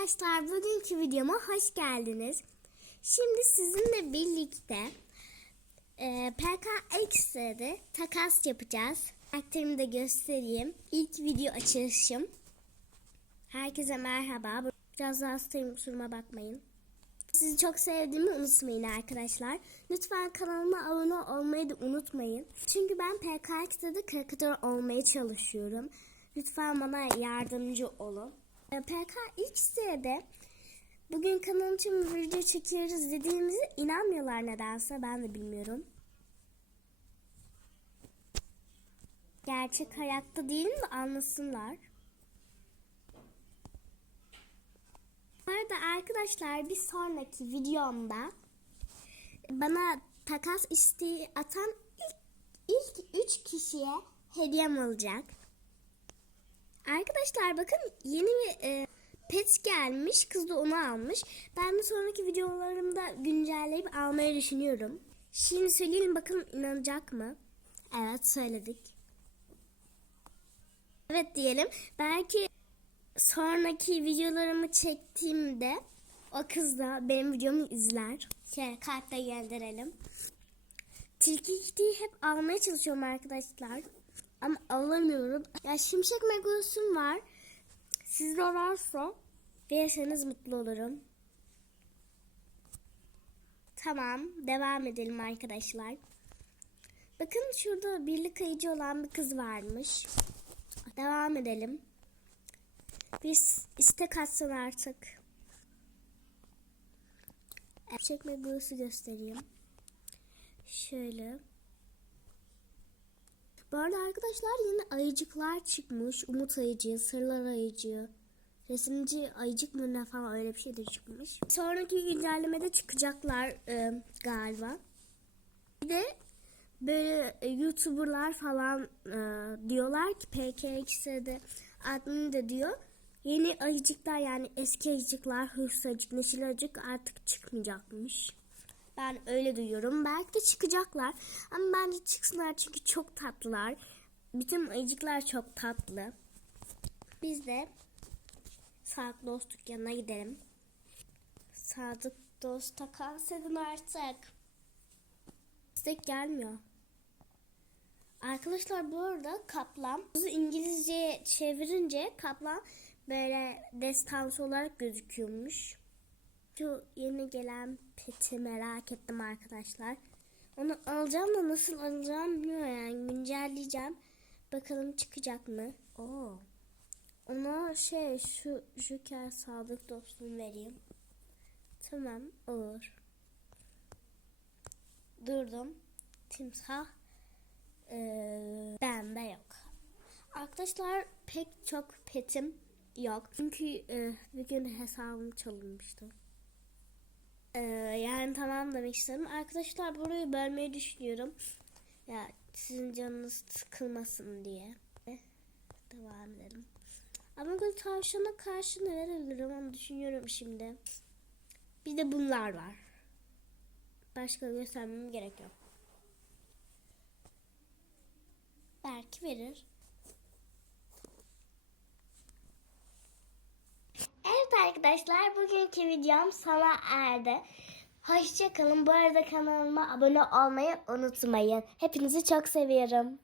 Arkadaşlar bugünkü videoma hoş geldiniz. Şimdi sizinle birlikte e, PKX'de takas yapacağız. Karakterimi de göstereyim. İlk video açılışım. Herkese merhaba. Biraz daha hastayım kusuruma bakmayın. Sizi çok sevdiğimi unutmayın arkadaşlar. Lütfen kanalıma abone olmayı da unutmayın. Çünkü ben PKX'de de karikatür olmaya çalışıyorum. Lütfen bana yardımcı olun. PKX'de de bugün kanalım için video çekiyoruz dediğimize inanmıyorlar nedense ben de bilmiyorum. Gerçek hayatta değilim de anlasınlar. Bu arada arkadaşlar bir sonraki videomda bana takas isteği atan ilk, ilk üç kişiye hediyem olacak. Arkadaşlar bakın yeni bir e, pet gelmiş. Kız da onu almış. Ben de sonraki videolarımda güncelleyip almayı düşünüyorum. Şimdi söyleyelim bakın inanacak mı? Evet söyledik. Evet diyelim. Belki sonraki videolarımı çektiğimde o kız da benim videomu izler. Şey, kalpte gönderelim. Tilki kitiyi hep almaya çalışıyorum arkadaşlar. Ama alamıyorum. Ya şimşek megosum var. Sizde varsa verirseniz mutlu olurum. Tamam. Devam edelim arkadaşlar. Bakın şurada birlik kayıcı olan bir kız varmış. Devam edelim. Biz istek atsın artık. Şimşek megosu göstereyim. Şöyle. Bu arada arkadaşlar yine ayıcıklar çıkmış. Umut ayıcığı, sırlar ayıcığı, resimci ayıcık mı ne falan öyle bir şey de çıkmış. Sonraki güncellemede çıkacaklar e, galiba. Bir de böyle YouTuber'lar falan e, diyorlar ki admin de diyor. Yeni ayıcıklar yani eski ayıcıklar, hırs ayıcık, neşil ayıcık artık çıkmayacakmış. Ben öyle duyuyorum. Belki de çıkacaklar. Ama bence çıksınlar çünkü çok tatlılar. Bütün ayıcıklar çok tatlı. Biz de Sadık Dostluk yanına gidelim. Sadık Dost takas edin artık. İstek gelmiyor. Arkadaşlar bu arada kaplan Bunu İngilizceye çevirince kaplan böyle destansı olarak gözüküyormuş. Şu yeni gelen peti merak ettim arkadaşlar. Onu alacağım da nasıl alacağım bilmiyorum yani güncelleyeceğim. Bakalım çıkacak mı? Oo. Ona şey şu Joker sadık dostum vereyim. Tamam olur. Durdum. Timsah. Ee, bende yok. Arkadaşlar pek çok petim yok. Çünkü e, bir gün hesabım çalınmıştı. Ee, yani tamam demek istedim. Arkadaşlar burayı bölmeyi düşünüyorum. Ya sizin canınız sıkılmasın diye. Devam edelim. Ama bu tavşana karşı ne verebilirim onu düşünüyorum şimdi. Bir de bunlar var. Başka göstermem gerek yok. Belki verir. Evet arkadaşlar bugünkü videom sona erdi. Hoşçakalın. Bu arada kanalıma abone olmayı unutmayın. Hepinizi çok seviyorum.